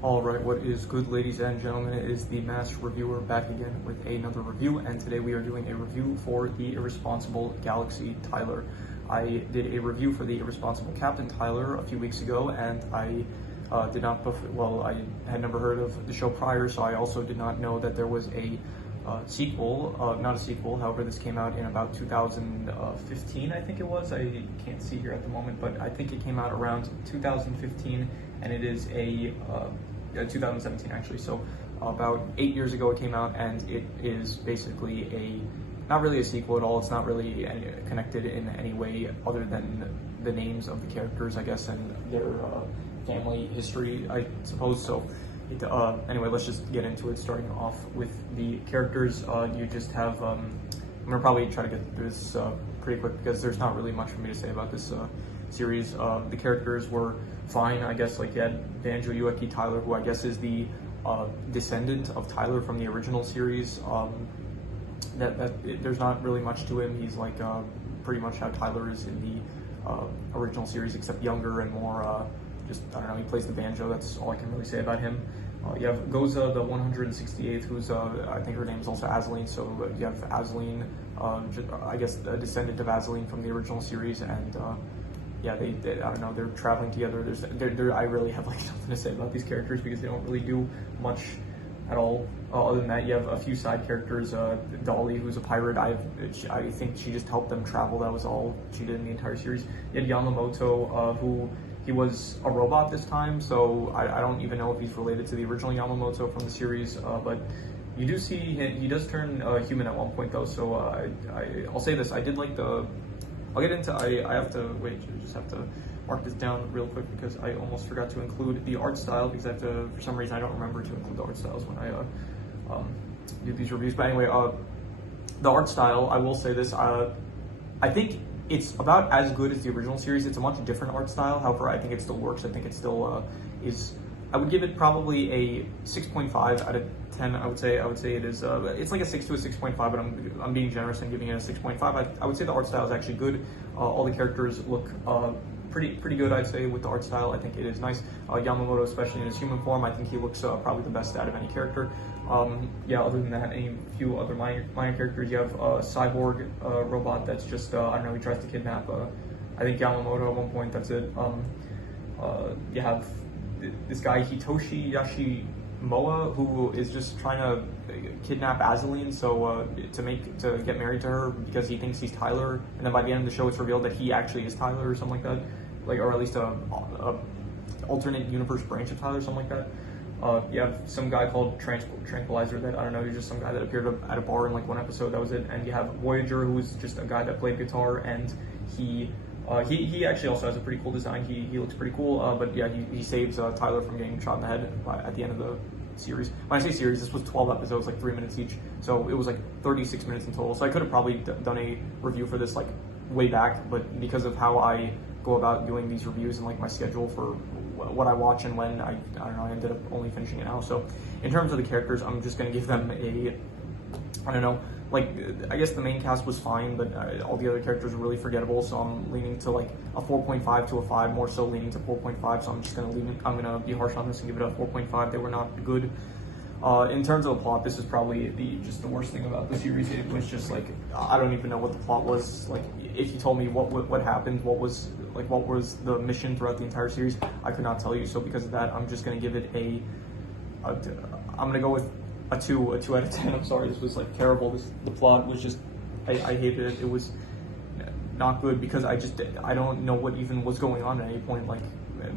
Alright, what is good, ladies and gentlemen? It is the Mass Reviewer back again with another review, and today we are doing a review for the Irresponsible Galaxy Tylor. I did a review for the Irresponsible Captain Tylor a few weeks ago, and I I had never heard of the show prior, so I also did not know that there was a sequel, not a sequel, however this came out in about 2015, I think it was. I can't see here at the moment, but I think it came out around 2015, and it is a 2017 actually, so about 8 years ago it came out, and it is basically not really a sequel at all. It's not really connected in any way other than the names of the characters, I guess, and their family history, I suppose. So anyway, let's just get into it, starting off with the characters. You just have, I'm gonna probably try to get through this pretty quick because there's not really much for me to say about this series. The characters were fine, I guess. Like, you had Banjo Ueki Tylor, who I guess is the descendant of Tylor from the original series. There's not really much to him. He's like pretty much how Tylor is in the original series, except younger and more just, I don't know, he plays the banjo. That's all I can really say about him. You have Goza, the 168th, who's, I think her name's also Azaleen, so you have Azaleen, I guess a descendant of Azaleen from the original series, and yeah, they I don't know, they're traveling together. I really have like nothing to say about these characters because they don't really do much at all. Other than that, you have a few side characters. Dolly, who's a pirate, I think she just helped them travel. That was all she did in the entire series. You had Yamamoto, who he was a robot this time, so I don't even know if he's related to the original Yamamoto from the series, but you do see he does turn human at one point though, so I'll say this, I did like I'll get into, I have to, wait, I just have to mark this down real quick because I almost forgot to include the art style, because I have to, for some reason I don't remember to include the art styles when I do these reviews. But anyway, the art style, I will say this, I think it's about as good as the original series. It's a much different art style, however, I think it still works. I think it still is, I would give it probably a 6.5 out of 10. I would say it is, it's like a 6 to a 6.5, but I'm being generous and giving it a 6.5. I would say the art style is actually good. All the characters look pretty good, I'd say, with the art style. I think it is nice. Yamamoto, especially in his human form, I think he looks probably the best out of any character. Yeah, other than that, a few other minor characters. You have a cyborg robot that's just, I don't know, he tries to kidnap, I think Yamamoto at one point, that's it. You have this guy, Hitoshi Yashimoa, who is just trying to kidnap Azaleen, so to get married to her because he thinks he's Tylor, and then by the end of the show it's revealed that he actually is Tylor or something like that, like, or at least a alternate universe branch of Tylor, something like that. You have some guy called Tranquilizer that, I don't know, he's just some guy that appeared at a bar in like one episode, that was it. And you have Voyager, who's just a guy that played guitar, and he actually also has a pretty cool design. He looks pretty cool, but yeah, he saves Tylor from getting shot in the head at the end of the series. When I say series, this was 12 episodes, like 3 minutes each, so it was like 36 minutes in total. So I could have probably done a review for this like way back, but because of how I go about doing these reviews and like my schedule for what I watch and when, I don't know, I ended up only finishing it now. So in terms of the characters, I'm just going to give them I don't know, like, I guess the main cast was fine, but all the other characters are really forgettable, so I'm leaning to like a 4.5 to a 5, more so leaning to 4.5, so I'm just going to I'm going to be harsh on this and give it a 4.5. They were not good. In terms of the plot, this is probably just the worst thing about the series. It was just like, I don't even know what the plot was. Like, if you told me what happened, what was the mission throughout the entire series, I could not tell you. So because of that, I'm just going to give it I'm going to go with a 2 out of 10. I'm sorry, this was like terrible. The plot was just, I hated it. It was not good because I don't know what even was going on at any point. Like,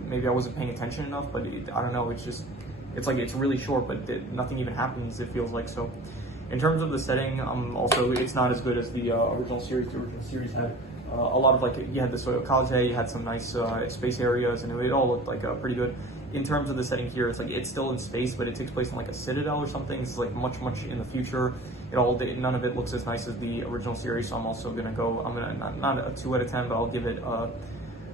maybe I wasn't paying attention enough, but I don't know. It's like, it's really short, but nothing even happens, it feels like. So in terms of the setting, also, it's not as good as the original series. The original series had a lot of, like, you had the Soyo Kaze, you had some nice space areas, and it all looked like pretty good. In terms of the setting here, it's like, it's still in space, but it takes place in like a citadel or something. It's like much in the future. None of it looks as nice as the original series, so I'm also gonna go, not a 2 out of 10, but I'll give it I'm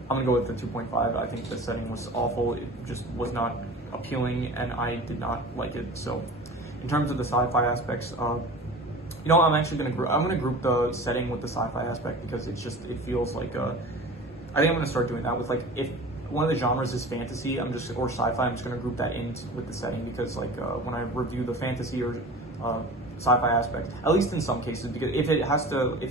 gonna go with the 2.5. I think the setting was awful. It just was not appealing, and I did not like it. So in terms of the sci-fi aspects, I'm actually gonna group the setting with the sci-fi aspect, because it feels like I think I'm gonna start doing that with, like, if one of the genres is fantasy. Or sci-fi. I'm just gonna group that in with the setting because like when I review the fantasy or sci-fi aspect, at least in some cases, because if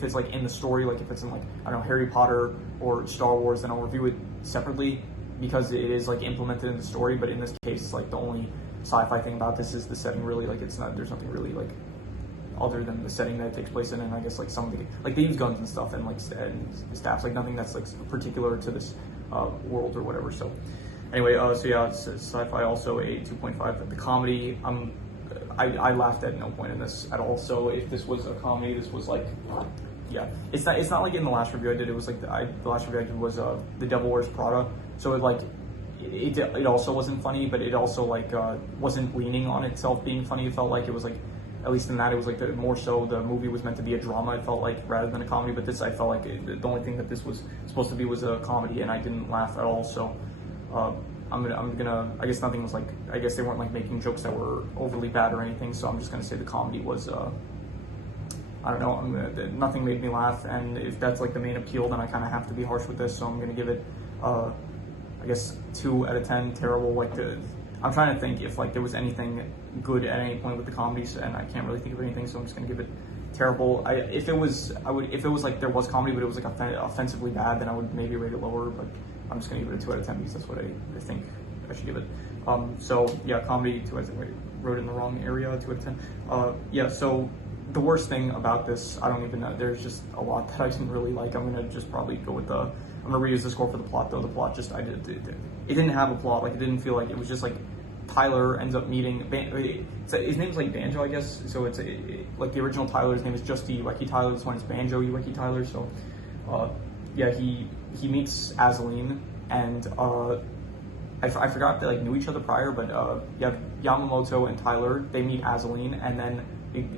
it's like in the story, like if it's in like, I don't know, Harry Potter or Star Wars, then I'll review it separately because it is like implemented in the story. But in this case, it's like the only sci-fi thing about this is the setting. Really, like there's nothing really like other than the setting that it takes place in, and I guess like some of the, like they use guns and stuff and like and staffs, like nothing that's like particular to this world or whatever. So anyway, so yeah, it's sci-fi, also a 2.5. The comedy, I laughed at no point in this at all. So if this was a comedy, this was like, yeah, it's not like in the last review I did. It was like the last review I did was The Devil Wears Prada. So it also wasn't funny, but it also like wasn't leaning on itself being funny. It felt like it was like, at least in that, it was like more so the movie was meant to be a drama, it felt like, rather than a comedy. But this, I felt like the only thing that this was supposed to be was a comedy, and I didn't laugh at all. So I'm gonna I guess nothing was like, I guess they weren't like making jokes that were overly bad or anything. So I'm just gonna say the comedy was I don't know, nothing made me laugh, and if that's like the main appeal, then I kind of have to be harsh with this. So I'm gonna give it I guess 2 out of 10. Terrible. Like I'm trying to think if like there was anything good at any point with the comedies, and I can't really think of anything, so I'm just gonna give it terrible. If it was like there was comedy, but it was like offensively bad, then I would maybe rate it lower. But I'm just gonna give it a 2 out of 10 because that's what I think I should give it. So yeah, comedy 2 out of 10. Wait, wrote it in the wrong area. 2 out of 10. Yeah. So the worst thing about this, I don't even know. There's just a lot that I didn't really like. I'm gonna just probably go with I'm gonna reuse the score for the plot though. The plot just it didn't have a plot. Like it didn't feel like, it was just like Tylor ends up meeting, his name's like Banjo, I guess. So it's like the original Tylor's name is just Ueki Tylor. This one is Banjo Ueki Tylor. So yeah, he meets Azaleen, and I forgot if they like knew each other prior, but yeah, Yamamoto and Tylor, they meet Azaleen, and then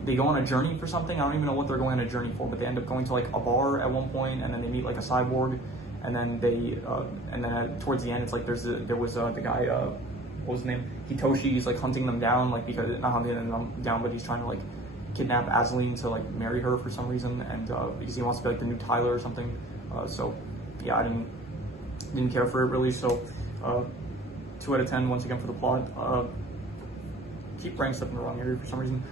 they go on a journey for something. I don't even know what they're going on a journey for, but they end up going to like a bar at one point, and then they meet like a cyborg, and then towards the end, it's like there was the guy, what was his name? Hitoshi. He's like hunting them down, like because not hunting them down, but he's trying to like kidnap Azaleen to like marry her for some reason, and because he wants to be like the new Tylor or something. So yeah, I didn't care for it really. So 2 out of 10 once again for the plot. Keep writing stuff in the wrong area for some reason.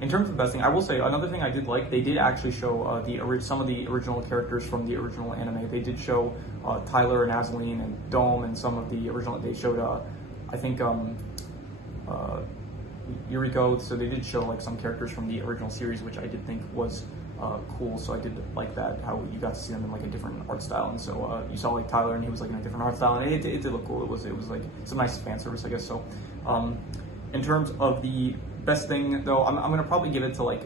In terms of the best thing, I will say another thing I did like. They did actually show some of the original characters from the original anime. They did show Tylor and Azaleen and Dome and some of the original. They showed I think Yuriko. So they did show like some characters from the original series, which I did think was cool. So I did like that, how you got to see them in like a different art style. And so you saw like Tylor, and he was like in a different art style, and it did look cool. It was like some nice fan service, I guess. So in terms of the best thing though, I'm gonna probably give it to like,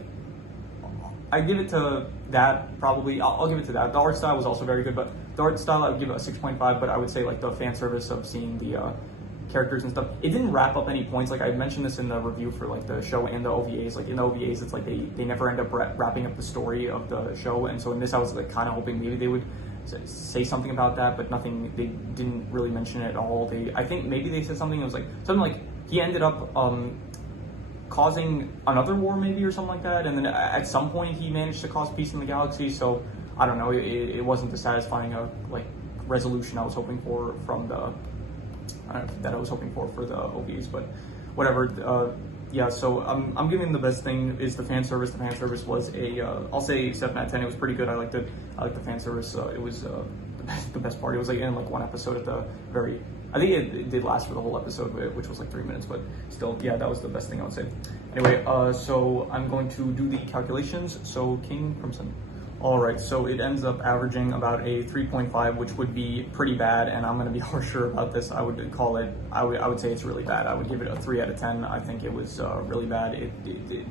I give it to that probably. I'll give it to that. The art style was also very good, but the art style I would give it a 6.5. But I would say like the fan service of seeing the characters and stuff, it didn't wrap up any points. Like I mentioned this in the review for like the show and the OVAs. Like in the OVAs, it's like they never end up wrapping up the story of the show, and so in this I was like kind of hoping maybe they would say something about that, but nothing. They didn't really mention it at all. I think maybe they said something. It was like something like he ended up causing another war maybe or something like that, and then at some point he managed to cause peace in the galaxy. So I don't know, it wasn't the satisfying like resolution I was hoping for from the that I was hoping for the OVs, but whatever. Yeah, so I'm giving the best thing is the fan service. The fan service was I'll say 7 out of 10. It was pretty good. I liked it. I liked the fan service. It was the best part. It was like in like one episode at the very. I think it did last for the whole episode, which was like 3 minutes, but still, yeah, that was the best thing I would say. Anyway, so I'm going to do the calculations. So King Crimson. All right, so it ends up averaging about a 3.5, which would be pretty bad, and I'm going to be harsher about this. I would call it, I would say it's really bad. I would give it a 3 out of 10. I think it was really bad.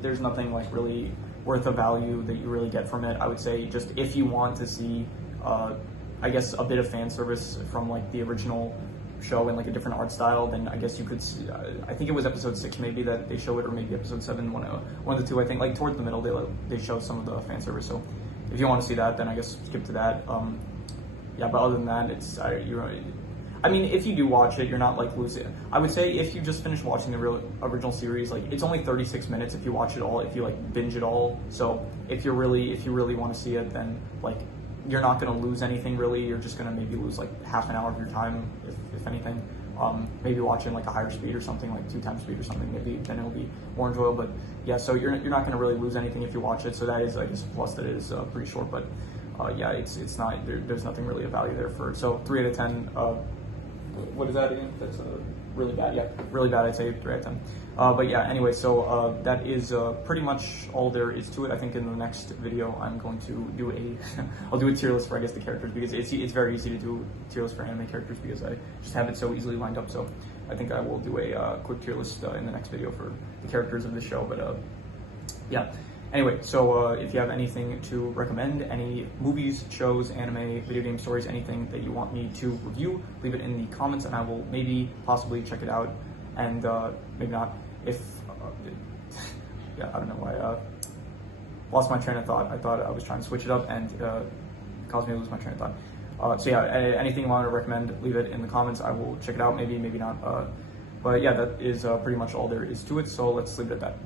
There's nothing like really worth of value that you really get from it. I would say just if you want to see, I guess, a bit of fan service from like the original show in like a different art style, then I guess you could see, I think it was episode 6 maybe that they show it, or maybe episode 7, one of the two. I think like towards the middle they showed some of the fan service. So if you want to see that, then I guess skip to that. Yeah, but other than that, it's I mean, if you do watch it, you're not like losing. I would say if you just finished watching the original series, like it's only 36 minutes if you watch it all, if you like binge it all. So if you really want to see it, then like you're not going to lose anything really. You're just going to maybe lose like half an hour of your time if anything. Maybe watching like a higher speed or something, like 2 times speed or something, maybe then it'll be more enjoyable. But yeah, so you're not going to really lose anything if you watch it. So that is, I guess, a plus that it is pretty short. But yeah, it's not, there's nothing really of value there for it. So 3 out of 10. What is that again? That's really bad. Yeah, really bad. I'd say 3 out of 10. But yeah, anyway, so that is pretty much all there is to it. I think in the next video I'm going to do I'll do a tier list for, I guess, the characters, because it's very easy to do tier list for anime characters because I just have it so easily lined up. So I think I will do a quick tier list in the next video for the characters of the show. But yeah. Anyway, so if you have anything to recommend, any movies, shows, anime, video game stories, anything that you want me to review, leave it in the comments and I will maybe, possibly check it out, and maybe not. If, yeah, I don't know why, lost my train of thought. I thought I was trying to switch it up and caused me to lose my train of thought. So yeah, anything you want to recommend, leave it in the comments. I will check it out, maybe not. But yeah, that is pretty much all there is to it, so let's leave it at that.